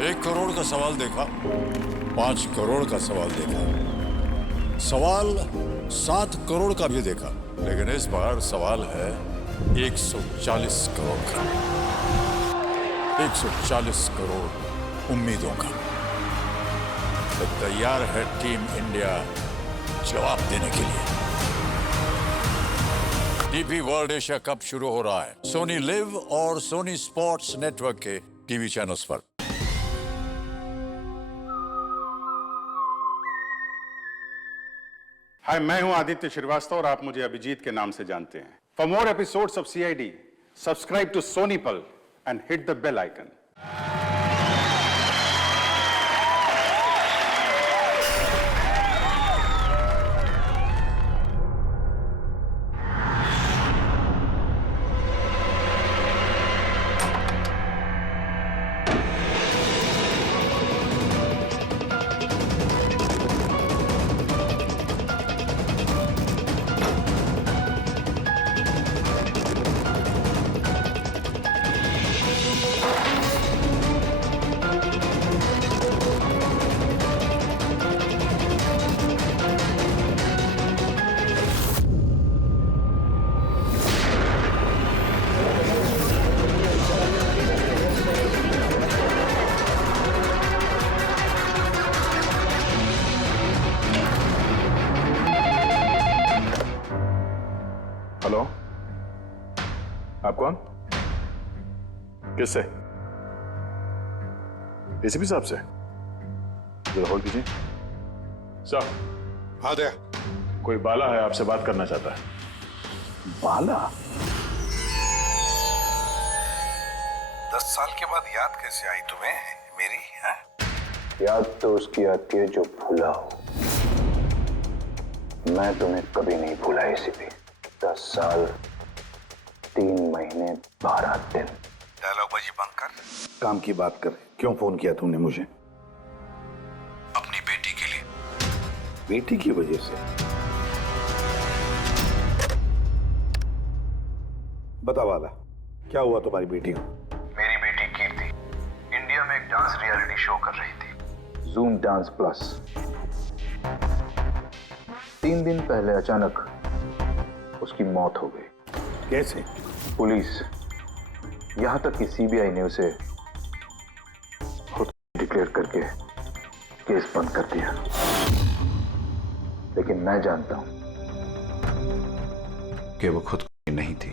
1 करोड़ का सवाल देखा, 5 करोड़ का सवाल देखा, सवाल 7 करोड़ का भी देखा, लेकिन इस बार सवाल है 140 करोड़ का। 140 करोड़ उम्मीदों का। तो तैयार है टीम इंडिया जवाब देने के लिए। डीपी वर्ल्ड एशिया कप शुरू हो रहा है सोनी लिव और सोनी स्पोर्ट्स नेटवर्क के टीवी चैनल्स पर। हाय, मैं हूं आदित्य श्रीवास्तव और आप मुझे अभिजीत के नाम से जानते हैं। For more episodes of CID, subscribe to Sony Pal and hit the bell icon. Hello, आप कौन? किससे? एसीपी साहब से? जरा होल्ड कीजिए। सर। हाँ दे। कोई बाला है, आपसे बात करना चाहता है। बाला? 10 साल के बाद याद कैसे आई तुम्हें मेरी? है? याद तो उसकी आती है जो भूला हो। मैं तुम्हें कभी नहीं भूला एसीपी। 10 साल 3 महीने 12 दिन। डायलॉग बाजी बंद कर, काम की बात कर। क्यों फोन किया तुमने मुझे? अपनी बेटी के लिए। बेटी की वजह से? बता वाला, क्या हुआ तुम्हारी बेटी को? मेरी बेटी कीर्ति इंडिया में एक डांस रियलिटी शो कर रही थी, जूम डांस प्लस। 3 दिन पहले अचानक उसकी मौत हो गई। कैसे? पुलिस, यहां तक कि सीबीआई ने उसे खुद डिक्लेयर करके केस बंद कर दिया। लेकिन मैं जानता हूं कि वो खुद नहीं थी।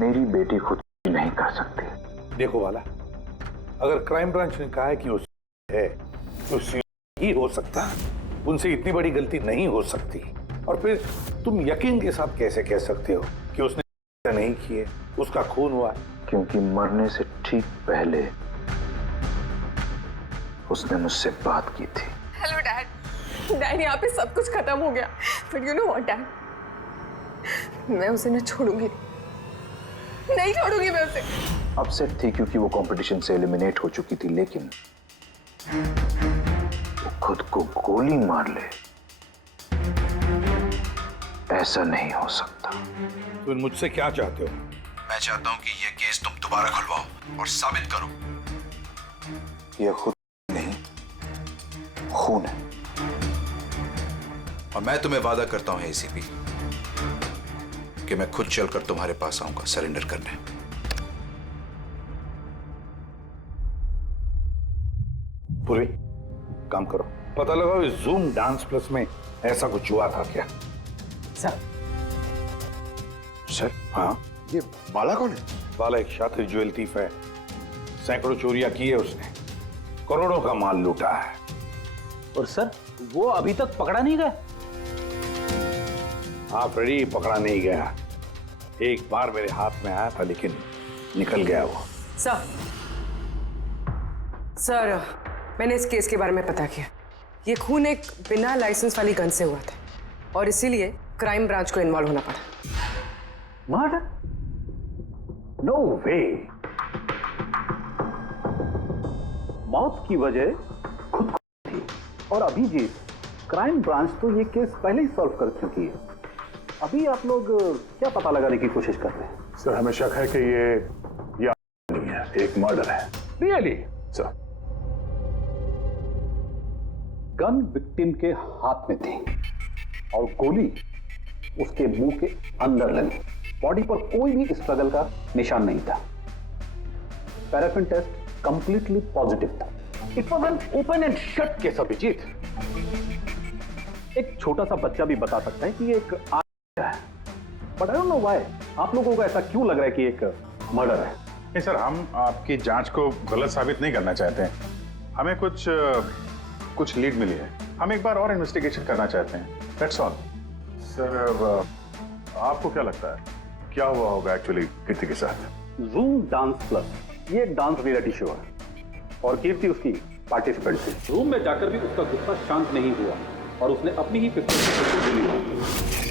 मेरी बेटी खुद नहीं कर सकती। देखो वाला, अगर क्राइम ब्रांच ने कहा है कि उस है तो ही हो सकता है, उनसे इतनी बड़ी गलती नहीं हो सकती। और फिर तुम यकीन के साथ कैसे कह सकते हो कि उसने नहीं किए, उसका खून हुआ? क्योंकि मरने से ठीक पहले उसने मुझसे बात की थी। Hello dad. डैड, यहाँ पे सब कुछ खत्म हो गया, but you know what dad, मैं उसे न छोड़ूंगी, नहीं छोड़ूंगी मैं उसे। अपसेट थी क्योंकि वो कंपटीशन से एलिमिनेट हो चुकी थी, लेकिन वो खुद को गोली मार ले, ऐसा नहीं हो सकता। तुम मुझसे क्या चाहते हो? मैं चाहता हूं कि यह केस तुम दोबारा खुलवाओ और साबित करो ये खुद नहीं, खून है। और मैं तुम्हें वादा करता हूं एसीपी कि मैं खुद चलकर तुम्हारे पास आऊंगा सरेंडर करने। पूरी काम करो, पता लगाओ इस जूम डांस प्लस में ऐसा कुछ हुआ था क्या? सर, हाँ, ये बाला कौन है? बाला एक शातिर ज्वेल थीफ है। सैकड़ों चोरियां की है उसने, करोड़ों का माल लूटा है। और सर, वो अभी तक पकड़ा नहीं गया? हाँ फ्रेडी, पकड़ा नहीं गया। एक बार मेरे हाथ में आया था लेकिन निकल गया वो। सर, मैंने इस केस के बारे में पता किया। ये खून एक बिना लाइसेंस वाली गन से हुआ था और इसीलिए क्राइम ब्रांच को इन्वॉल्व होना पड़ा। मर्डर? नो वे। मौत की वजह खुद को थी। और अभी जी क्राइम ब्रांच तो ये केस पहले ही सॉल्व कर चुकी है। अभी आप लोग क्या पता लगाने की कोशिश कर रहे हैं? सर, हमें शक है कि ये नहीं है, एक मर्डर है। रियली? सर, गन विक्टिम के हाथ में थी और गोली उसके मुंह के अंदर लगी। बॉडी पर कोई भी स्ट्रगल का निशान नहीं था। पैराफिन टेस्ट कंप्लीटली पॉजिटिव था। It was an open and shut case Abhijit. एक छोटा सा बच्चा भी बता सकता है कि ये एक है, but I don't know why आप लोगों को ऐसा क्यों लग रहा है कि एक मर्डर है। नहीं सर, हम आपकी जांच को गलत साबित नहीं करना चाहते हैं। हमें कुछ लीड मिली है, हम एक बार और इन्वेस्टिगेशन करना चाहते हैं, दैट्स ऑल। सर आपको क्या लगता है क्या हुआ होगा एक्चुअली कीर्ति के साथ? जूम डांस प्लस ये एक डांस रियलिटी शो है और कीर्ति उसकी पार्टिसिपेंट थी। रूम में जाकर भी उसका गुस्सा शांत नहीं हुआ और उसने अपनी ही पिस्तौल से गोली मारी।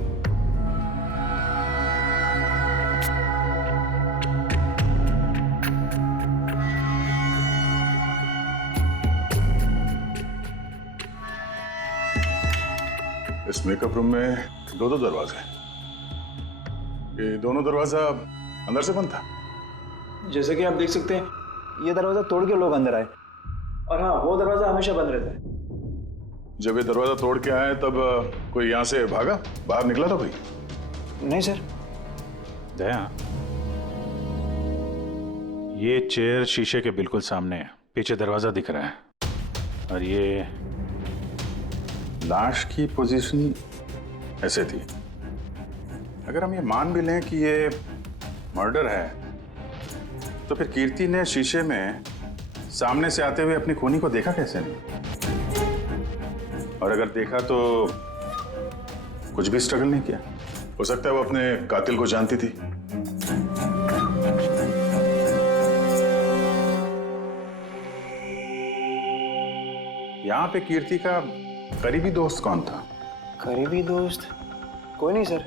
इस मेकअप रूम में दो दरवाजे हैं। ये दोनों दरवाजा अंदर से बंद था। जैसे कि आप देख सकते हैं ये दरवाजा तोड़ के लोग अंदर आए, और हाँ वो दरवाजा हमेशा बंद रहता है। जब ये दरवाजा तोड़ के आए तब कोई यहाँ से भागा, बाहर निकला था कोई? नहीं सर। दया, ये चेयर शीशे के बिल्कुल सामने है, पीछे दरवाजा दिख रहा है, और ये लाश की पोजीशन ऐसे थी। अगर हम ये मान भी लें कि ये मर्डर है, तो फिर कीर्ति ने शीशे में सामने से आते हुए अपनी खूनी को देखा कैसे नहीं? और अगर देखा तो कुछ भी स्ट्रगल नहीं किया? हो सकता है वो अपने कातिल को जानती थी। यहां पे कीर्ति का करीबी दोस्त कौन था? करीबी दोस्त कोई नहीं सर।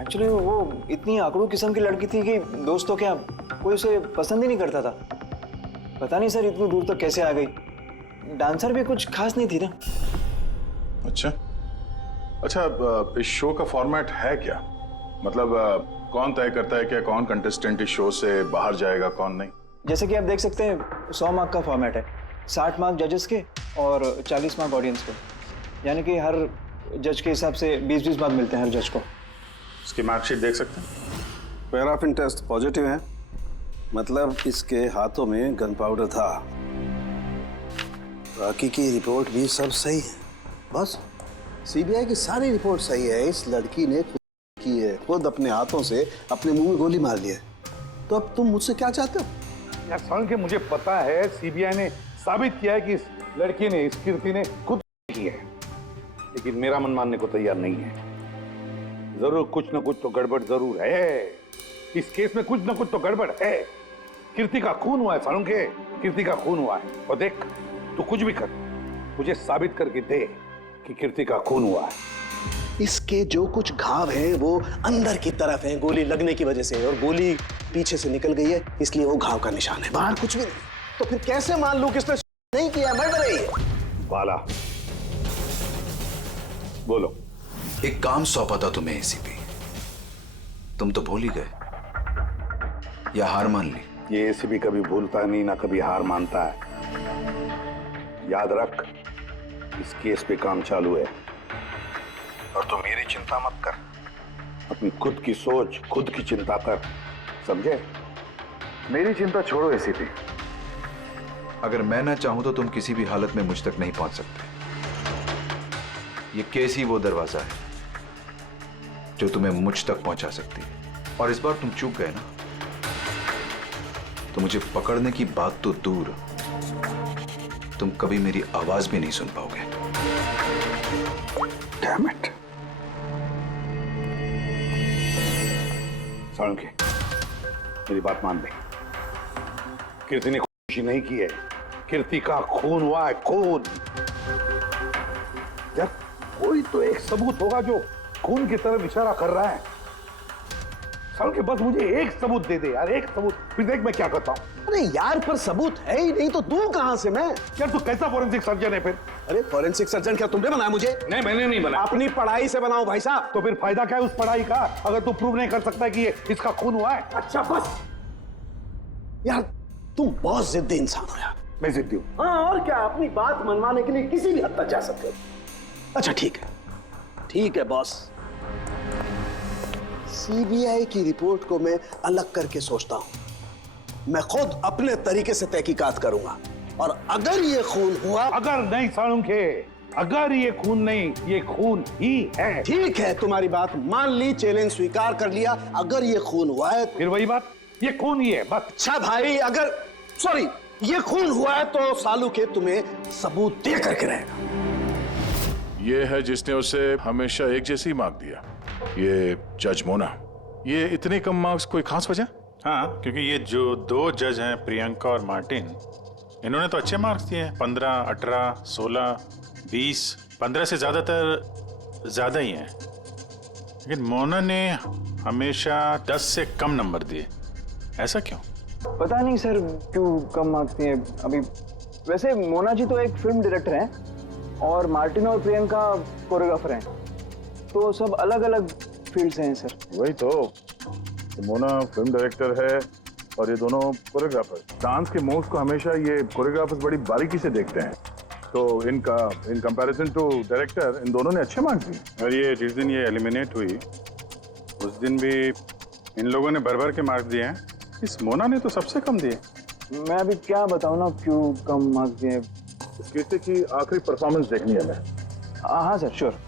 एक्चुअली वो इतनी आंकड़ों किस्म की लड़की थी कि दोस्त तो क्या कोई उसे पसंद ही नहीं करता था। पता नहीं सर इतनी दूर तक कैसे आ गई। डांसर भी कुछ खास नहीं थी ना। अच्छा, इस शो का फॉर्मेट है क्या? मतलब कौन तय करता है कि कौन कंटेस्टेंट इस शो से बाहर जाएगा, कौन नहीं? जैसे कि आप देख सकते हैं 100 मार्क का फॉर्मेट है। 60 मार्क जजेस के और 40 मार्क ऑडियंस को, यानी कि हर जज के हिसाब से 20-20 मार्क मिलते हैं हर जज को। इसकी मार्कशीट देख सकते हैं। पैराफिन टेस्ट पॉजिटिव है, मतलब इसके हाथों में गन पाउडर था। बाकी की रिपोर्ट भी सब सही है। बस सीबीआई की सारी रिपोर्ट सही है। इस लड़की ने खुद की है, खुद अपने हाथों से अपने मुंह में गोली मार ली है। तो अब तुम मुझसे क्या चाहते हो? यार साल के मुझे पता है सीबीआई ने साबित किया है कि इस लड़की ने, इस कीर्ति ने खुद की है, लेकिन मेरा मन मानने को तैयार नहीं है। जरूर कुछ ना कुछ तो गड़बड़ जरूर है। इस केस में कुछ ना कुछ तो गड़बड़ है। कीर्ति का खून हुआ है सालुंके, कीर्ति का खून हुआ है। और देख तू कुछ भी कर, मुझे साबित करके दे कि कीर्ति का खून हुआ है। इसके जो कुछ घाव हैं वो अंदर की तरफ हैं, गोली लगने की वजह से, और गोली पीछे से निकल गई है, इसलिए वो घाव का निशान है, बाहर कुछ भी नहीं। तो फिर कैसे मान लूं किसने नहीं किया? मर्डर है ये। बाला बोलो। एक काम सौंपा था तुम्हें एसीपी, तुम तो भूल ही गए या हार मान ली? ये एसीपी कभी भूलता नहीं, ना कभी हार मानता है। याद रख, इस केस पे काम चालू है और तू मेरी चिंता मत कर, अपनी खुद की सोच, खुद की चिंता कर, समझे? मेरी चिंता छोड़ो एसीपी। अगर मैं ना चाहूं तो तुम किसी भी हालत में मुझ तक नहीं पहुंच सकते। ये केस ही वो दरवाजा है जो तुम्हें मुझ तक पहुंचा सकती है, और इस बार तुम चूक गए ना, तो मुझे पकड़ने की बात तो दूर, तुम कभी मेरी आवाज भी नहीं सुन पाओगे। Damn it. सालुंके, मेरी बात मान ले। कीर्ति ने खुशी नहीं की है, कीर्ति का खून हुआ है, खून। यार कोई तो एक सबूत होगा जो खून की तरफ इशारा कर रहा है। सालुंके बस मुझे एक सबूत दे दे यार, एक सबूत, फिर देख मैं क्या करता हूं। अरे यार पर सबूत है ही नहीं तो दूं कहां से मैं? यार तू कैसा फॉरेंसिक सर्जन है फिर? अरे फॉरेंसिक सर्जन क्या तुमने बनाया मुझे? नहीं, मैंने नहीं बनाया। अपनी पढ़ाई से बनाओ भाई साहब। तो फिर फायदा क्या है उस पढ़ाई का, अगर तू प्रूव नहीं कर सकता कि ये इसका खून हुआ है? अच्छा बस यार, तुम बहुत जिद्दी इंसान हो यार। मैं जिद्दी हूँ? हाँ, और क्या, अपनी बात मनवाने के लिए किसी भी हद तक जा सकते हो। अच्छा ठीक है बॉस, सीबीआई की रिपोर्ट को मैं अलग करके सोचता हूं। मैं खुद अपने तरीके से तहकीकात करूंगा, और अगर ये खून हुआ, अगर नहीं सालुंखे, अगर ये खून नहीं, ये खून ही है। ठीक है, तुम्हारी बात मान ली, चैलेंज स्वीकार कर लिया। अगर ये खून हुआ है, फिर वही बात, ये खून ही है बस। अच्छा भाई, अगर सॉरी ये खून हुआ है तो सालू के तुम्हें सबूत दे करके रहेगा। ये है जिसने उसे हमेशा एक जैसी मार्क दिया, ये जज मोना। ये इतने कम मार्क्स, कोई खास वजह? हाँ, क्योंकि ये जो 2 जज हैं, प्रियंका और मार्टिन, इन्होंने तो अच्छे मार्क्स दिए हैं, 15, 18, 16, 20, 15 से ज्यादातर ज्यादा ही हैं। लेकिन मोना ने हमेशा 10 से कम नंबर दिए, ऐसा क्यों? पता नहीं सर क्यों कम मार्क्स दिए अभी। वैसे मोना जी तो एक फिल्म डायरेक्टर हैं और मार्टिन और प्रियंका कोरियोग्राफर हैं, तो सब अलग अलग फील्ड से हैं सर। वही तो मोना फिल्म डायरेक्टर है और ये दोनों कोरियोग्राफर। डांस के मूव्स को हमेशा ये कोरियोग्राफर्स बड़ी बारीकी से देखते हैं, तो इन कंपैरिजन टू डायरेक्टर इन दोनों ने अच्छे मार्क्स दिए। और ये जिस दिन ये एलिमिनेट हुई उस दिन भी इन लोगों ने भर के मार्क्स दिए हैं, इस मोना ने तो सबसे कम दिए। मैं अभी क्या बताऊं ना क्यों कम मार्क्स दिए। इस कीर्ति की आखिरी परफॉर्मेंस देखनी है हमें। हाँ सर, श्योर।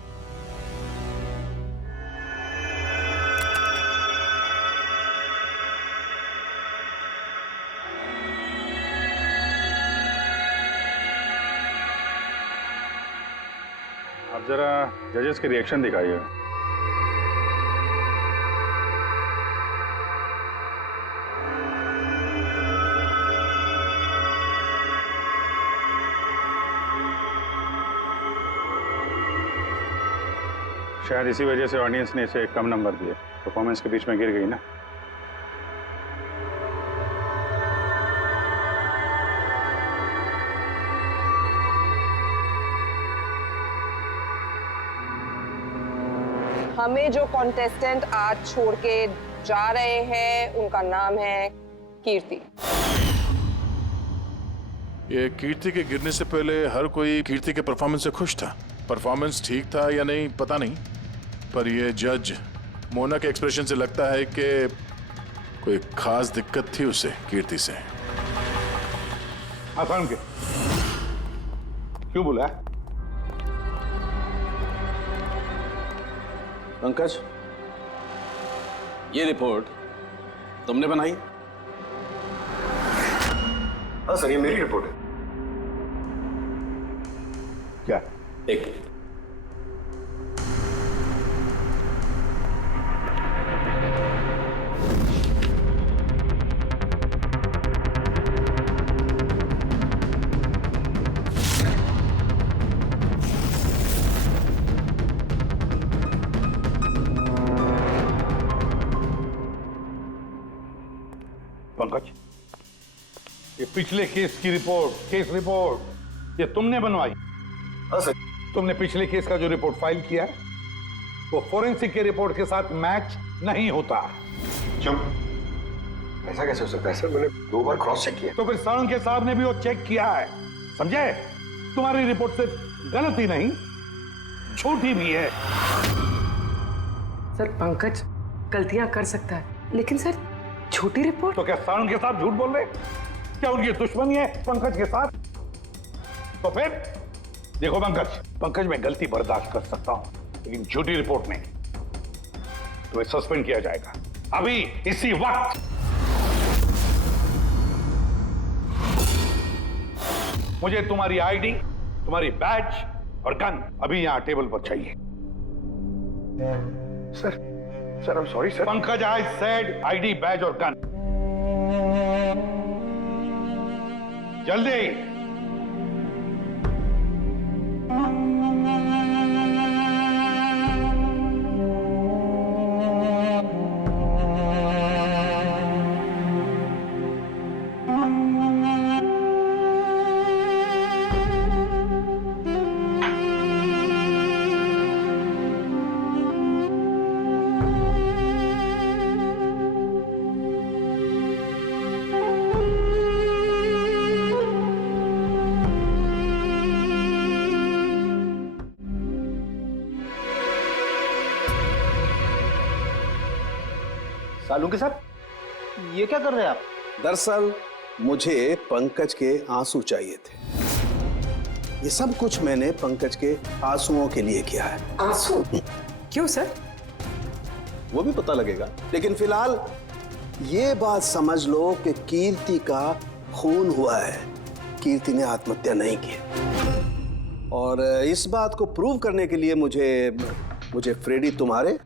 आप जरा जजेस के रिएक्शन दिखाइए। शायद इसी वजह से ऑडियंस ने इसे कम नंबर दिए, परफॉर्मेंस के बीच में गिर गई ना। हमें जो कॉन्टेस्टेंट आज छोड़ के जा रहे हैं उनका नाम है कीर्ति। ये कीर्ति के गिरने से पहले हर कोई कीर्ति के परफॉर्मेंस से खुश था। परफॉर्मेंस ठीक था या नहीं पता नहीं, पर ये जज मोना के एक्सप्रेशन से लगता है कि कोई खास दिक्कत थी उसे कीर्ति से। आसान के क्यों बोला? पंकज, ये रिपोर्ट तुमने बनाई? हाँ सर, ये मेरी रिपोर्ट है। क्या? एक मिनट। पंकज, ये पिछले केस की रिपोर्ट, केस रिपोर्ट ये तुमने बनवाई? हाँ सर। तुमने पिछले केस का जो रिपोर्ट फाइल किया है वो फोरेंसिक के रिपोर्ट के साथ मैच नहीं होता। क्यों? ऐसा कैसे हो सकता है सर? मैंने 2 बार क्रॉस चेक किया। तो फिर सालुंखे साहब ने भी वो चेक किया है, समझे? तुम्हारी रिपोर्ट सिर्फ गलत ही नहीं, झूठी भी है। सर, पंकज गलतियां कर सकता है, लेकिन सर छोटी रिपोर्ट। तो क्या सालुंखे साहब झूठ बोल रहे? क्या उनकी दुश्मनी है पंकज के साथ? तो फिर देखो पंकज, मैं गलती बर्दाश्त कर सकता हूं, लेकिन झूठी रिपोर्ट में तुम्हें सस्पेंड किया जाएगा अभी इसी वक्त। मुझे तुम्हारी आईडी, तुम्हारी बैज और गन अभी यहां टेबल पर चाहिए। Sir I am sorry sir. Pankaj, I said ID, badge और गन। जल्दी। सालुंके साहब, ये क्या कर रहे हैं आप? दरअसल मुझे पंकज के आंसू चाहिए थे। ये सब कुछ मैंने पंकज के आंसुओं के लिए किया है। आंसू? क्यों सर? वो भी पता लगेगा, लेकिन फिलहाल ये बात समझ लो कि कीर्ति का खून हुआ है। कीर्ति ने आत्महत्या नहीं की। और इस बात को प्रूव करने के लिए मुझे फ्रेडी तुम्हारे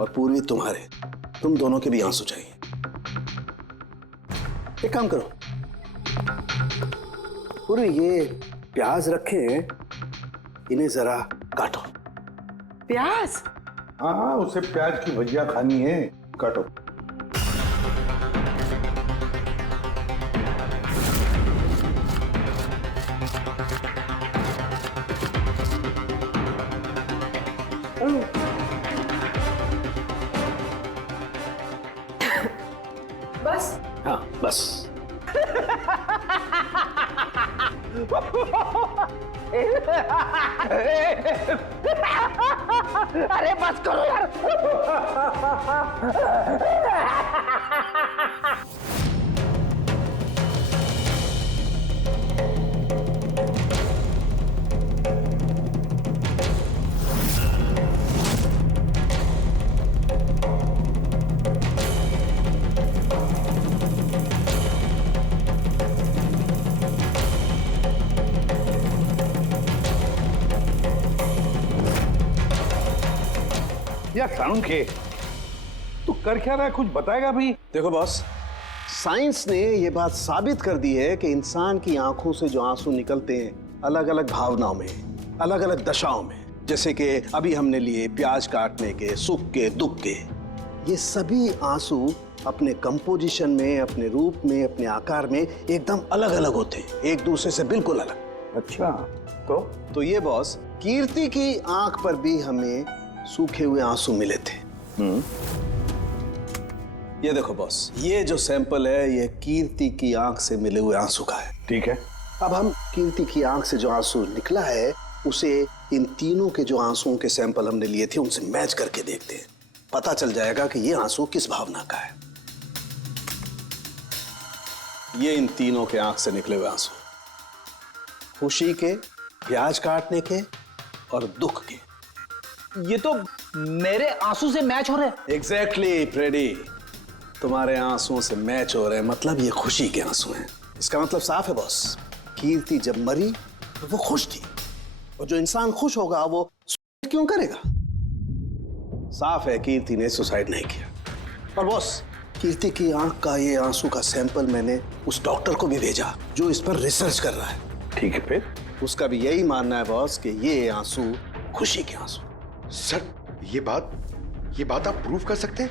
और पूर्वी तुम्हारे, तुम दोनों के भी आंसू चाहिए। एक काम करो, पूर्वी ये प्याज रखे हैं, इन्हें जरा काटो। प्याज? हाँ हाँ, उसे प्याज की भजिया खानी है, काटो। बस? हाँ बस। अरे बस करो यार। यार सालुंके, तू कर क्या रहा है, कुछ बताएगा भी? देखो बॉस, साइंस ने ये बात साबित कर दी है कि इंसान की आंखों से जो आंसू निकलते हैं अलग अलग भावनाओं में, अलग अलग दशाओं में, जैसे कि अभी हमने लिए प्याज काटने के, सुख के, दुख के, ये सभी आंसू अपने कंपोजिशन में, अपने रूप में, अपने आकार में एकदम अलग अलग होते हैं, एक दूसरे से बिल्कुल अलग। अच्छा, तो ये बॉस, कीर्ति की आंख पर भी हमें सूखे हुए आंसू मिले थे। ये देखो बॉस, ये जो सैंपल है ये कीर्ति की आंख से मिले हुए आंसू का है। ठीक है। अब हम कीर्ति की आंख से जो आंसू निकला है उसे इन तीनों के जो आंसुओं के सैंपल हमने लिए थे उनसे मैच करके देखते हैं, पता चल जाएगा कि ये आंसू किस भावना का है। ये इन तीनों के आंख से निकले हुए आंसू, खुशी के, प्याज काटने के और दुख के। ये तो मेरे आंसू से मैच हो रहे हैं। एग्जैक्टली फ्रेडी, तुम्हारे आंसुओं से मैच हो रहे हैं, मतलब ये खुशी के आंसू हैं। इसका मतलब साफ है बॉस, कीर्ति जब मरी तो वो खुश थी, और जो इंसान खुश होगा वो सुसाइड क्यों करेगा? साफ है कीर्ति ने सुसाइड नहीं किया। और बॉस, कीर्ति की आंख का ये आंसू का सैंपल मैंने उस डॉक्टर को भी भेजा जो इस पर रिसर्च कर रहा है। ठीक है, फिर उसका भी यही मानना है बॉस कि ये आंसू खुशी के आंसू। सर, ये बात आप प्रूव कर सकते हैं?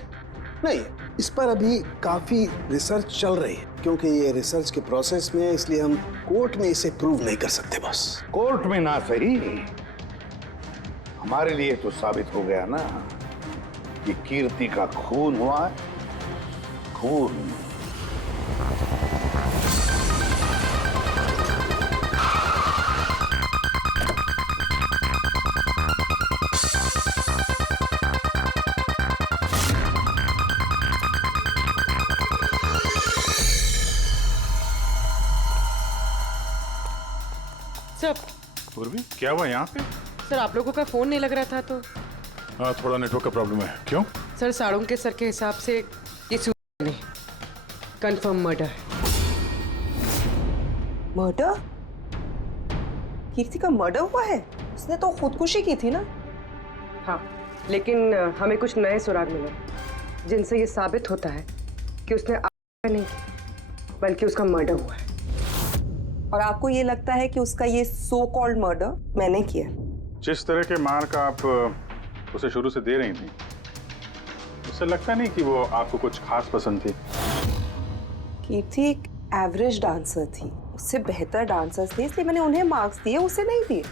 नहीं, इस पर अभी काफी रिसर्च चल रही है, क्योंकि ये रिसर्च के प्रोसेस में है, इसलिए हम कोर्ट में इसे प्रूव नहीं कर सकते बॉस। कोर्ट में ना सही, हमारे लिए तो साबित हो गया ना कि कीर्ति का खून हुआ है। खून। सर, पूर्वी, क्या हुआ यहाँ पे? सर आप लोगों का फोन नहीं लग रहा था तो। हाँ, थोड़ा नेटवर्क का प्रॉब्लम है। क्यों? सर सालुंके सर के हिसाब से ये सुसाइड नहीं, कंफर्म मर्डर है। मर्डर? कीर्ति का मर्डर हुआ है? उसने तो खुदकुशी की थी ना? हाँ, लेकिन हमें कुछ नए सुराग मिले जिनसे ये साबित होता है कि उसने आत्महत्या नहीं की, बल्कि उसका मर्डर हुआ है। और आपको ये लगता है कि उसका ये सो कॉल्ड मर्डर मैंने किया? जिस तरह के मार का आप उसे शुरू से दे रही थी, उससे लगता नहीं कि वो आपको कुछ खास पसंद थी। कीर्ति एक एवरेज डांसर थी, उससे बेहतर डांसर्स थे, इसलिए मैंने उन्हें मार्क्स दिए, उसे नहीं दिए।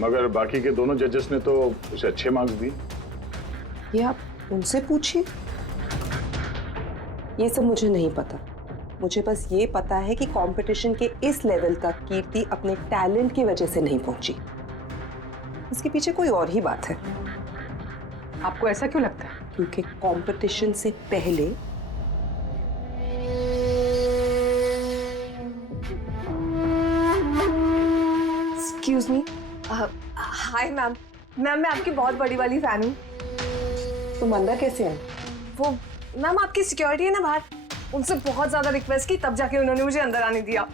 मगर बाकी के दोनों जजेस ने तो उसे अच्छे मार्क्स दिए। ये आप उनसे पूछिए, ये सब मुझे नहीं पता। मुझे बस ये पता है कि कंपटीशन के इस लेवल तक कीर्ति अपने टैलेंट की वजह से नहीं पहुंची। इसके पीछे कोई और ही बात है। आपको ऐसा क्यों लगता है? क्योंकि कंपटीशन से पहले excuse me. Hi ma'am. Ma'am मैं आपकी बहुत बड़ी वाली फैन हूँ। तुम अंदर कैसे आए? वो मैम आपकी सिक्योरिटी है ना बाहर, उनसे बहुत ज्यादा रिक्वेस्ट की तब जाके उन्होंने मुझे अंदर आने दिया।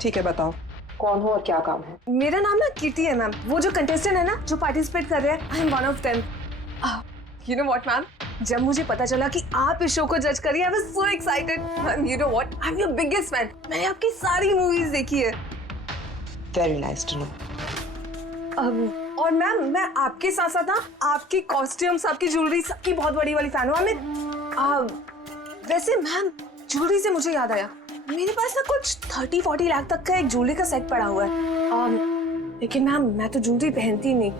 ठीक है, बताओ कौन हो और क्या काम है? मेरा नाम ना कीर्ति है मैम। वो जो कंटेस्टेंट है ना जो पार्टिसिपेट कर रहे हैं, I am one of them. You know what ma'am, जब मुझे पता चला कि आप इस शो को जज करिए, I was so excited. Ma'am you know what, I am your biggest fan. मैंने आपकी सारी मूवीज देखी है। Very nice to know. और मैम मैं आपके साथ साथ ना आपकी कॉस्ट्यूम्स, आपकी ज्वेलरी, सबकी बहुत बड़ी वाली फैन हूँ। वैसे मैम ज्वेलरी से मुझे याद आया, मेरे पास ना कुछ 30-40 लाख तक का एक ज्वेलरी का सेट पड़ा हुआ है। लेकिन मैम मैं तो ज्वेलरी पहनती नहीं।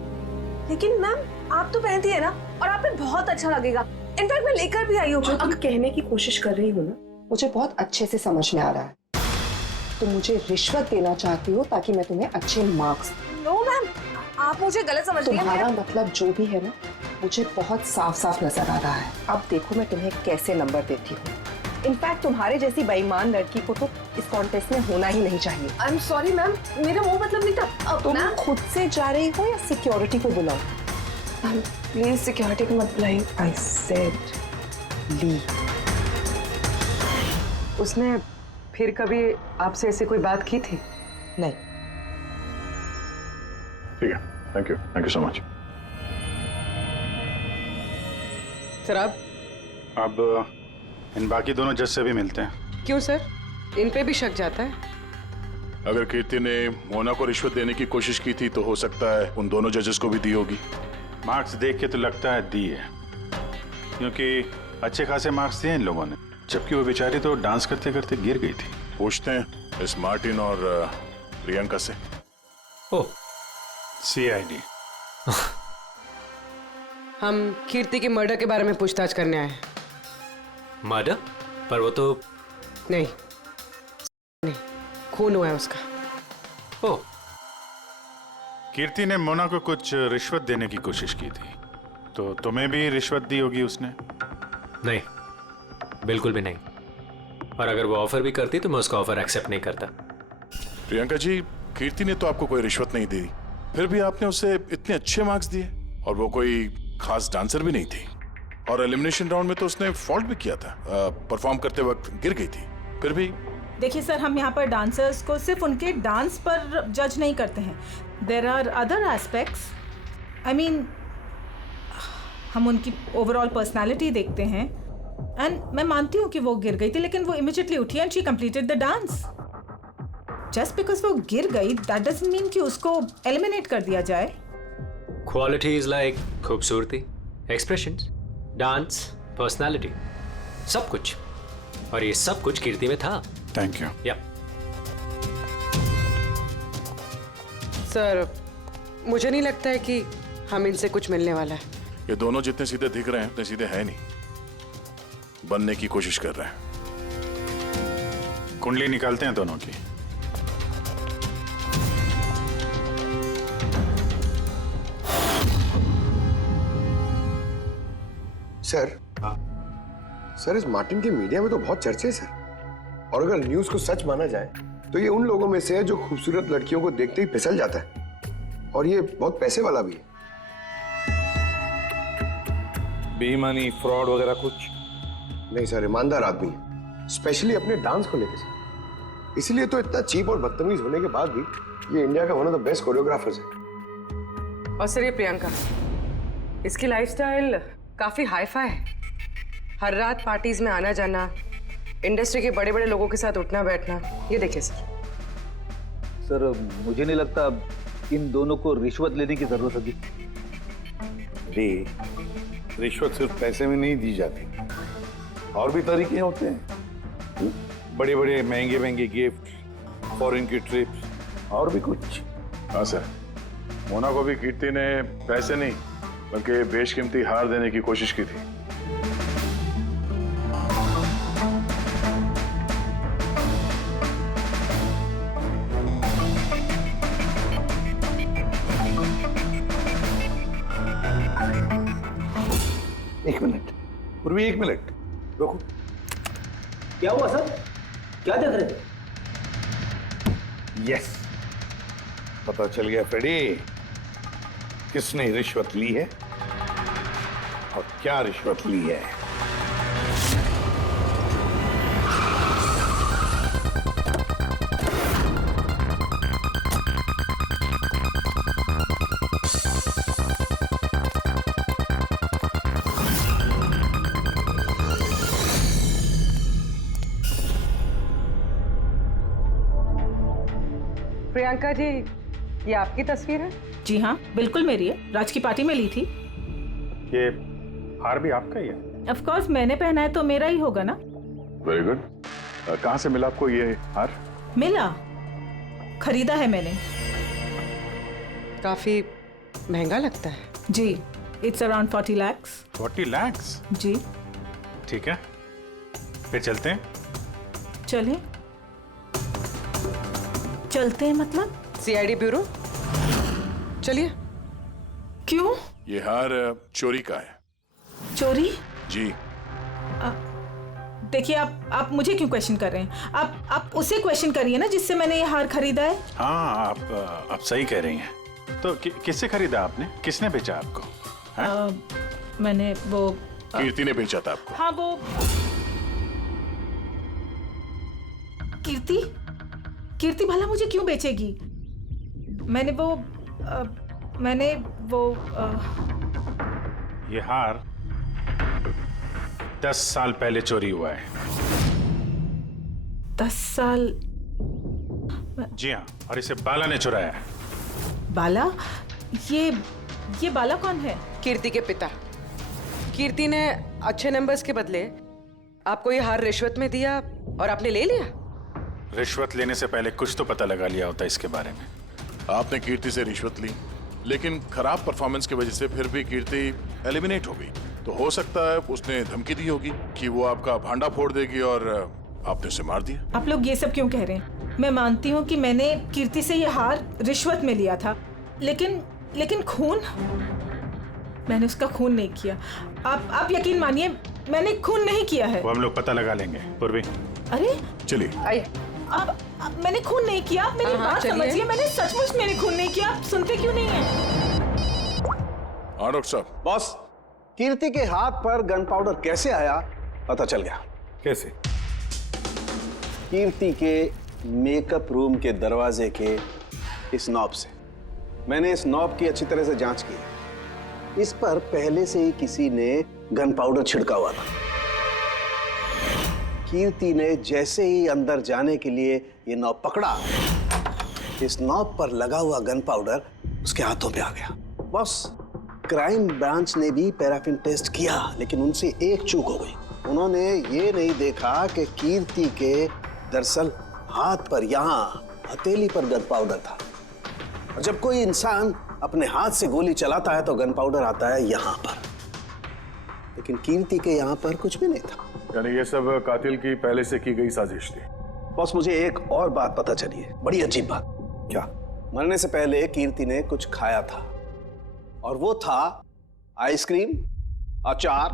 लेकिन मैम आप तो पहनती है ना, और आप पे बहुत अच्छा लगेगा। इनफैक्ट मैं लेकर भी आई हूँ। जो तुम कहने की कोशिश कर रही हो ना, मुझे बहुत अच्छे से समझ में आ रहा है। तुम मुझे रिश्वत देना चाहती हो ताकि मैं तुम्हें अच्छे मार्क्स। नो मैम, आप मुझे गलत समझ रही हैं। तुम्हारा मतलब जो भी है ना, मुझे बहुत साफ साफ नजर आ रहा है। अब देखो मैं तुम्हें कैसे नंबर देती हूँ। इनफैक्ट तुम्हारे जैसी बेईमान लड़की को तो इस कॉन्टेस्ट में होना ही नहीं चाहिए। आई एम सॉरी मैम, मेरा वो मतलब नहीं था। तुम खुद से जा रही हो या सिक्योरिटी को बुलाओ? प्लीज सिक्योरिटी को मत बुलाइए। आई सेड ली। उसने फिर कभी आपसे ऐसे कोई बात की थी? नहीं। ठीक है, thank you so much. Sir आप अब इन बाकी दोनों जज से भी मिलते हैं। क्यों सर, इन पे भी शक जाता है? अगर कीर्ति ने मोना को रिश्वत देने की कोशिश की थी तो हो सकता है उन दोनों जजेस को भी दी होगी। मार्क्स देख के तो लगता है दी है, क्योंकि अच्छे खासे मार्क्स दिए इन लोगों ने, जबकि वो बेचारी तो डांस करते करते गिर गई थी। पूछते हैं इस मार्टिन और प्रियंका से। ओह, CID। हम कीर्ति के मर्डर के बारे में पूछताछ करने आए हैं। मर्डर? पर वो तो नहीं, खून हुआ है उसका। ओह, कीर्ति ने मोना को कुछ रिश्वत देने की कोशिश की थी, तो तुम्हें भी रिश्वत दी होगी उसने? नहीं, बिल्कुल भी नहीं। और अगर वो ऑफर भी करती तो मैं उसका ऑफर एक्सेप्ट नहीं करता। प्रियंका जी, कीर्ति ने तो आपको कोई रिश्वत नहीं दी, फिर भी आपने उसे इतने अच्छे मार्क्स दिए, और वो कोई खास डांसर भी नहीं थी, और एलिमिनेशन राउंड में तो उसने फॉल्ट भी किया था, परफॉर्म करते वक्त गिर गई थी, फिर भी। देखिए सर, हम यहाँ पर डांसर्स को सिर्फ उनके डांस पर जज नहीं करते हैं। There are other aspects. I mean, हम उनकी ओवरऑल पर्सनालिटी देखते हैं। एंड मैं मानती हूँ कि वो गिर गई थी, लेकिन वो इमीडिएटली उठी and she completed the dance. Just because वो गिर गई दैट डजंट मीन कि उसको एलिमिनेट कर दिया जाए। क्वालिटीज लाइक खूबसूरती, एक्सप्रेशंस, डांस, पर्सनालिटी, सब कुछ, और ये सब कुछ कीर्ति में था। Thank you. या सर, मुझे नहीं लगता है कि हम इनसे कुछ मिलने वाला है। ये दोनों जितने सीधे दिख रहे हैं उतने सीधे हैं नहीं, बनने की कोशिश कर रहे हैं। कुंडली निकालते हैं दोनों की। सर इस मार्टिन की मीडिया में तो बहुत चर्चे हैं सर, और अगर न्यूज को सच माना जाए तो ये उन लोगों में से है जो खूबसूरत लड़कियों को देखते ही फिसल जाता है, और ये बहुत पैसे वाला भी है। बेईमानी, फ्रॉड वगैरह कुछ नहीं सर, ईमानदार आदमी है, स्पेशली अपने डांस को लेकर सर। इसीलिए तो इतना चीप और बदतमीज होने के बाद भी ये इंडिया का one of the best choreographers है। और सर ये प्रियंका, इसकी लाइफस्टाइल काफी हाई-फाई है। हर रात पार्टीज में आना जाना, इंडस्ट्री के बड़े बड़े लोगों के साथ उठना बैठना। ये देखिए सर, मुझे नहीं लगता इन दोनों को रिश्वत लेने की जरूरत होगी। रिश्वत सिर्फ पैसे में नहीं दी जाती, और भी तरीके होते हैं। बड़े बड़े महंगे महंगे गिफ्ट, फॉरेन की ट्रिप्स, और भी कुछ। हाँ सर, मोना को भी कीर्ति ने पैसे नहीं बल्कि बेशकीमती हार देने की कोशिश की थी। एक मिनट पूर्वी, एक मिनट रुको। क्या हुआ सर? क्या देख रहे थे? यस, पता चल गया फ्रेडी, किसने रिश्वत ली है और क्या रिश्वत ली है। प्रियंका जी, ये आपकी तस्वीर है? जी हाँ, बिल्कुल मेरी है। राज की पार्टी में ली थी। ये हार भी आपका ही है? ऑफ कोर्स मैंने पहना है तो मेरा ही होगा ना। Very good. कहाँ से मिला आपको ये हार? मिला, खरीदा है मैंने। काफी महंगा लगता है। जी, इट्स अराउंड 40 lakhs। 40 lakhs? जी। ठीक है, फिर चलते हैं। चलें? चलते हैं मतलब? सीआईडी ब्यूरो, चलिए। क्यों? ये हार चोरी का है। चोरी? जी। देखिए, आप मुझे क्यों क्वेश्चन कर रहे हैं? आप उसे क्वेश्चन करिए ना जिससे मैंने ये हार खरीदा है। हाँ, आप सही कह रही हैं। तो किससे खरीदा आपने? किसने बेचा आपको? मैंने वो कीर्ति ने बेचा था आपको। हाँ, वो कीर्ति भला मुझे क्यों बेचेगी? मैंने वो ये हार 10 साल पहले चोरी हुआ है। 10 साल? जी हाँ, और इसे बाला ने चुराया है। बाला? ये बाला कौन है? कीर्ति के पिता। कीर्ति ने अच्छे नंबर्स के बदले आपको ये हार रिश्वत में दिया और आपने ले लिया। रिश्वत लेने से पहले कुछ तो पता लगा लिया होता इसके बारे में। आपने कीर्ति से रिश्वत ली, लेकिन खराब परफॉर्मेंस की वजह से फिर भी कीर्ति एलिमिनेट हो गई। तो हो सकता है उसने धमकी दी होगी कि वो आपका भांडा फोड़ देगी और आपने उसे मार दिया। आप लोग ये सब क्यों कह रहे हैं? मैं मानती हूँ कि मैंने कीर्ति से ये हार रिश्वत में लिया था, लेकिन खून? मैंने उसका खून नहीं किया। आप यकीन मानिए, मैंने खून नहीं किया है। वो हम लोग पता लगा लेंगे। पूर्वी, अरे चलिए। अब मैंने खून नहीं किया। आप मेरी बात समझिए, मैंने सचमुच मैंने खून नहीं किया। आप सुनते क्यों नहीं हैं? हाँ डॉक्टर साहब। बॉस, कीर्ति के हाथ पर गन पाउडर कैसे आया पता चल गया। कैसे? कीर्ति के मेकअप रूम के दरवाजे के इस नॉब से। मैंने इस नॉब की अच्छी तरह से जांच की। इस पर पहले से ही किसी ने गन पाउडर छिड़का हुआ था। कीर्ति ने जैसे ही अंदर जाने के लिए ये नॉब पकड़ा, इस नॉब पर लगा हुआ गन पाउडर उसके हाथों पे आ गया। बॉस, क्राइम ब्रांच ने भी पैराफिन टेस्ट किया, लेकिन उनसे एक चूक हो गई। उन्होंने ये नहीं देखा कि कीर्ति के दरअसल हाथ पर, यहाँ हथेली पर गन पाउडर था। और जब कोई इंसान अपने हाथ से गोली चलाता है तो गन पाउडर आता है यहाँ पर, लेकिन कीर्ति के यहाँ पर कुछ भी नहीं था। यानी ये सब कातिल की पहले से की गई साजिश थी। बॉस, मुझे एक और बात पता चली है, बड़ी अजीब बात। क्या? मरने से पहले कीर्ति ने कुछ खाया था, और वो था आइसक्रीम, अचार,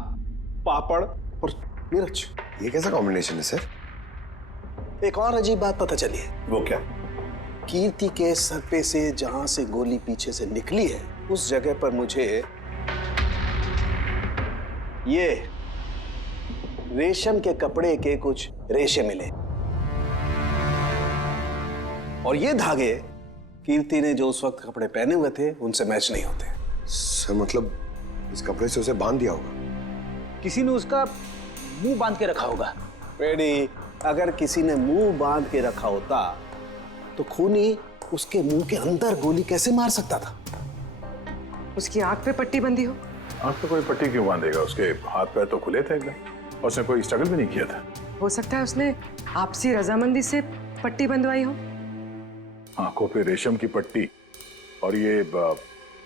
पापड़ और मिर्च। ये कैसा कॉम्बिनेशन है सर? एक और अजीब बात पता चली है। वो क्या? कीर्ति के सर पे से जहां से गोली पीछे से निकली है, उस जगह पर मुझे ये रेशम के कपड़े के कुछ रेशे मिले, और ये धागे कीर्ति ने जो उस वक्त कपड़े पहने हुए थे उनसे मैच नहीं होते। सर मतलब इस कपड़े से उसे बांध दिया होगा। किसी ने उसका मुंह बांध के रखा होगा। पेड़ी, अगर किसी ने मुंह बांध के रखा होता तो खूनी उसके मुंह के अंदर गोली कैसे मार सकता था? उसकी आंख पे पट्टी बंधी हो। आंख पे कोई पट्टी क्यों बांधेगा? उसके हाथ पैर तो खुले थे एकदम, और उसने कोई स्ट्रगल भी नहीं किया था। हो सकता है उसने आपसी रजामंदी से पट्टी बंधवाई हो। आंखों पे रेशम की पट्टी और ये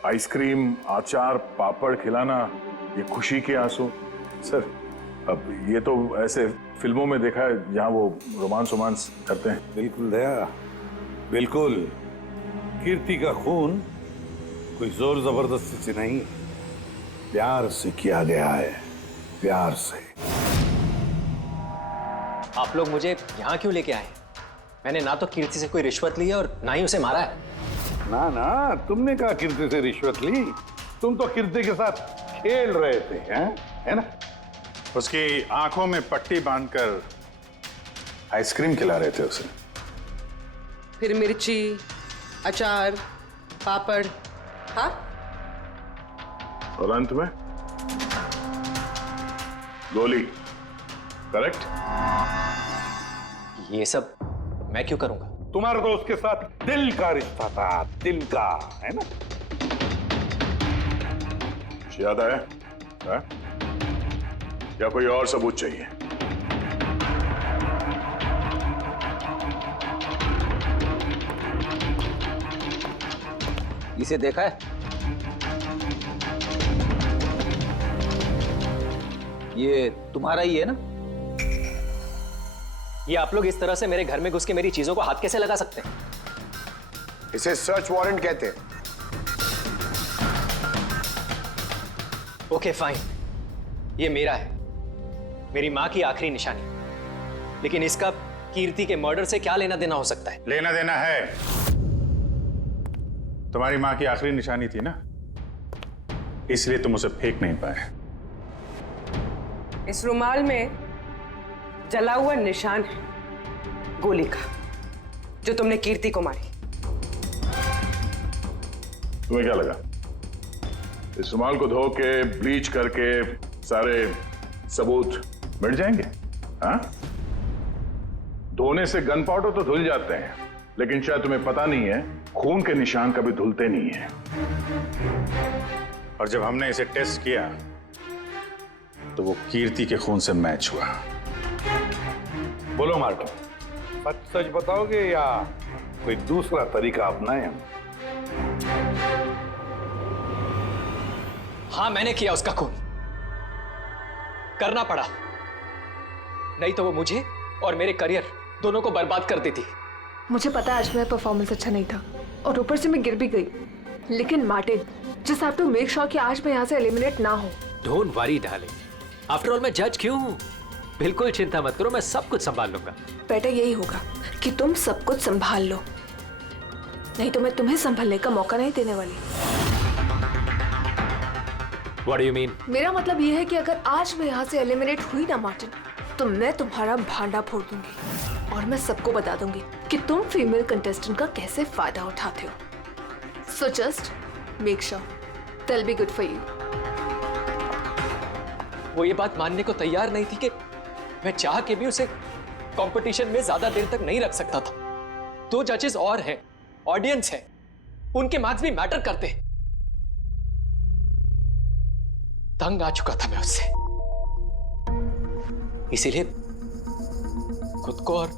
आइसक्रीम, अचार, पापड़ खिलाना, ये खुशी के आंसू। सर, अब ये तो ऐसे फिल्मों में देखा है जहां वो रोमांस करते हैं। बिल्कुल दया, बिल्कुल। कीर्ति का खून कोई जोर जबरदस्ती से नहीं, प्यार से किया गया है। प्यार से। आप लोग मुझे यहाँ क्यों लेके आए? मैंने ना तो कीर्ति से कोई रिश्वत ली है और ना ही उसे मारा है। ना ना, तुमने कहा कीर्ति से रिश्वत ली? तुम तो कीर्ति के साथ खेल रहे थे, हैं? है ना? उसकी आंखों में पट्टी बांधकर आइसक्रीम खिला रहे थे उसे। फिर मिर्ची, अचार, पापड़, हाँ? और अंत में गोली। करेक्ट? ये सब मैं क्यों करूंगा? तुम्हारा तो उसके साथ दिल का रिश्ता था, दिल का, है ना? याद आया? है? या कोई और सबूत चाहिए? इसे देखा है? ये तुम्हारा ही है ना? ये आप लोग इस तरह से मेरे घर में घुस के मेरी चीजों को हाथ कैसे लगा सकते हैं? इसे सर्च वारंट कहते हैं। ओके फाइन, ये मेरा है, मेरी माँ की आखिरी निशानी। लेकिन इसका कीर्ति के मर्डर से क्या लेना देना हो सकता है? लेना देना है। तुम्हारी माँ की आखिरी निशानी थी ना, इसलिए तुम उसे फेंक नहीं पाए। इस रुमाल में जला हुआ निशान है गोली का, जो तुमने कीर्ति को मारी। तुम्हें क्या लगा इस रुमाल को धो के ब्लीच करके सारे सबूत मिट जाएंगे? हाँ? धोने से गन पाउडर तो धुल जाते हैं, लेकिन शायद तुम्हें पता नहीं है खून के निशान कभी धुलते नहीं हैं। और जब हमने इसे टेस्ट किया तो वो कीर्ति के खून से मैच हुआ। बोलो मार्टिन, सच सच बताओगे या कोई दूसरा तरीका अपनाएं हम? हाँ, मैंने किया उसका खून, करना पड़ा, नहीं तो वो मुझे और मेरे करियर दोनों को बर्बाद कर देती। मुझे पता है आज मेरा परफॉर्मेंस अच्छा नहीं था और ऊपर से मैं गिर भी गई, लेकिन Martin, just have to make sure कि आज मैं यहाँ से एलिमिनेट ना हो। Don't worry darling, after all मैं जज क्यों हूँ? बिल्कुल चिंता मत करो, मैं सब कुछ संभाल लूंगा। बेटा यही होगा कि तुम सब कुछ संभाल लो, नहीं तो मैं तुम्हें संभालने का मौका नहीं देने वाली। What do you mean? मेरा मतलब ये है कि अगर आज मैं यहाँ से एलिमिनेट हुई ना मार्टिन, तो मैं तुम्हारा भांडा फोड़ दूंगी और मैं सबको बता दूंगी कि तुम फीमेल कंटेस्टेंट का कैसे फायदा उठाते हो। So just make sure that'll be good for you. वो ये बात मानने को तैयार नहीं थी कि मैं चाह के भी उसे कंपटीशन में ज्यादा देर तक नहीं रख सकता था। 2 जजेस और हैं, ऑडियंस है, उनके मार्क्स भी मैटर करते हैं। तंग आ चुका था मैं उससे, इसीलिए खुद को और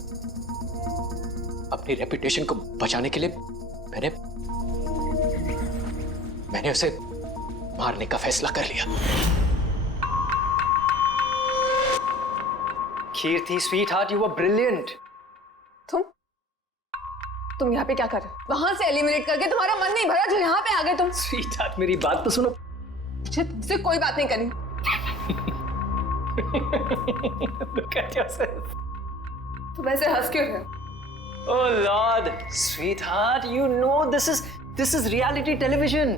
अपनी रेपुटेशन को बचाने के लिए मैंने उसे मारने का फैसला कर लिया। कीर्ति स्वीटहार्ट, यू वर ब्रिलियंट। तुम यहाँ पे क्या कर रहे हो? वहां से एलिमिनेट करके तुम्हारा मन नहीं भरा जो यहाँ पे आ गए तुम। स्वीटहार्ट, मेरी बात तो सुनो। मुझे तुमसे कोई बात नहीं करनी। Look at yourself. तुम ऐसे हंस क्यों रहे हो? Oh Lord, sweetheart, you know this is reality television.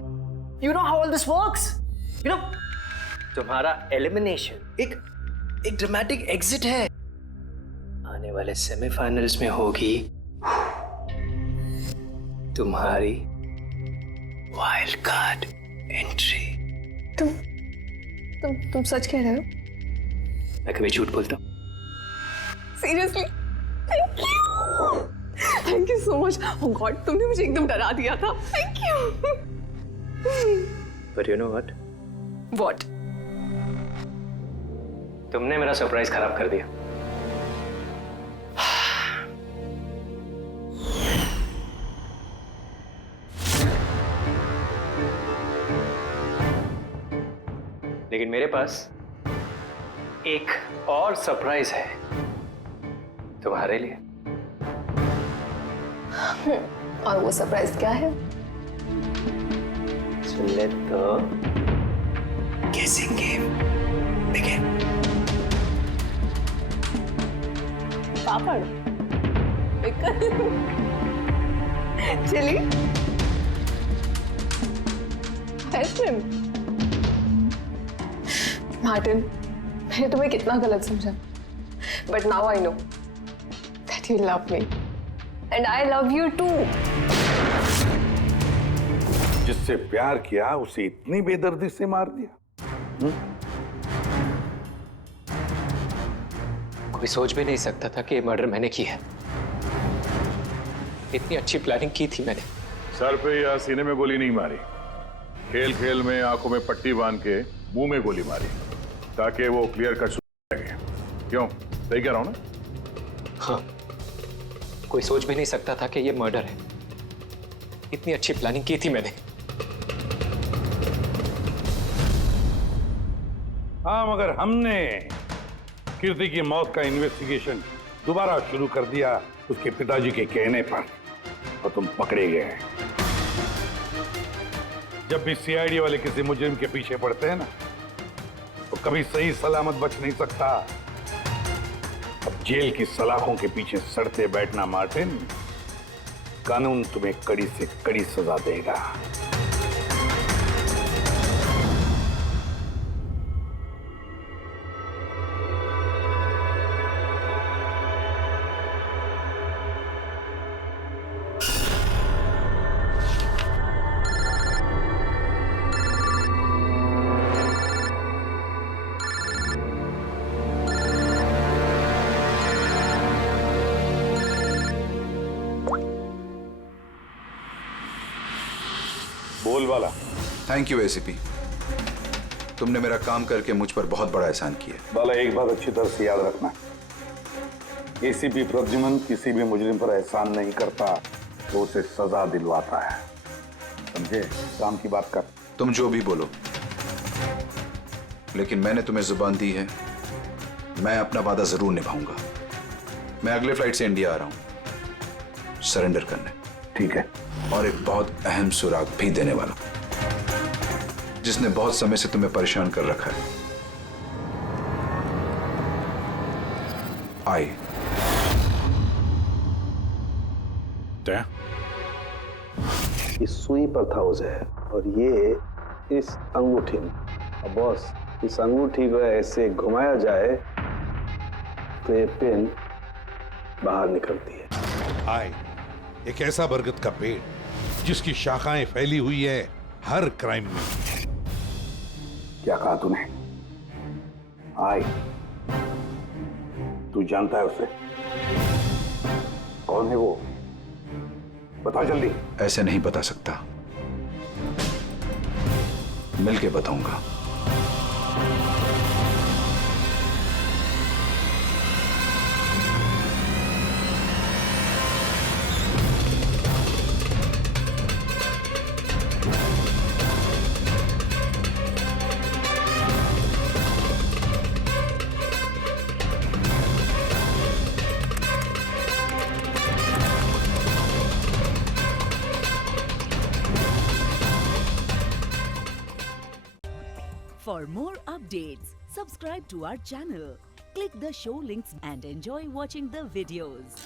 You know how all this works. You know, तुम्हारा एलिमिनेशन एक ड्रामेटिक एग्जिट है। आने वाले सेमीफाइनल्स में होगी तुम्हारी वाइल्ड कार्ड एंट्री। तुम सच कह रहे हो? मैं कभी झूठ बोलता हूँ? Seriously? Thank you so much. Oh God, तुमने मुझे एकदम डरा दिया था। Thank you. But you know what? What? तुमने मेरा सरप्राइज खराब कर दिया। लेकिन मेरे पास एक और सरप्राइज है तुम्हारे लिए। और वो सरप्राइज क्या है? So let the guessing game begin. Papad chili ice cream. Martin, मैंने तुम्हें कितना गलत समझा, but now I know that you love me and I love you too. जिससे प्यार किया उसे इतनी बेदर्दी से मार दिया। कोई सोच भी नहीं सकता था कि ये मर्डर मैंने किया है। इतनी अच्छी प्लानिंग की थी मैंने। सर पे या सीने में गोली नहीं मारी, खेल खेल में आंखों में पट्टी बांध के मुंह में गोली मारी ताकि वो क्लियर कट लगे। क्यों, सही कह रहा हूं ना? हाँ, कोई सोच भी नहीं सकता था कि ये मर्डर है। इतनी अच्छी प्लानिंग की थी मैंने। हाँ, मगर हमने कीर्ति की मौत का इन्वेस्टिगेशन दोबारा शुरू कर दिया उसके पिताजी के कहने पर, और तुम पकड़े गए। जब भी सीआईडी वाले किसी मुजरिम के पीछे पड़ते हैं ना, तो कभी सही सलामत बच नहीं सकता। अब जेल की सलाखों के पीछे सड़ते बैठना मार्टिन, कानून तुम्हें कड़ी से कड़ी सजा देगा। बोल वाला। थैंक यू एसीपी, तुमने मेरा काम करके मुझ पर बहुत बड़ा एहसान किया। बाला, एक बात अच्छी तरह से याद रखना, एसीपी प्रद्युमन किसी भी मुजरिम पर एहसान नहीं करता तो उसे सजा दिलवाता है, समझे? काम की बात कर। तुम जो भी बोलो, लेकिन मैंने तुम्हें जुबान दी है, मैं अपना वादा जरूर निभाऊंगा। मैं अगले फ्लाइट से इंडिया आ रहा हूं सरेंडर करने। ठीक है। और एक बहुत अहम सुराग भी देने वाला, जिसने बहुत समय से तुम्हें परेशान कर रखा है। आई इस सुई पर था उसे, और ये इस अंगूठी में। अब बॉस, इस अंगूठी को ऐसे घुमाया जाए तो ये पेन बाहर निकलती है। आई एक ऐसा बरगद का पेड़ जिसकी शाखाएं फैली हुई है हर क्राइम में। क्या कहा तूने? आई, तू जानता है उसे? कौन है वो? बता जल्दी। ऐसे नहीं बता सकता, मिलके बताऊंगा। For more updates, subscribe to our channel, click the show links and enjoy watching the videos.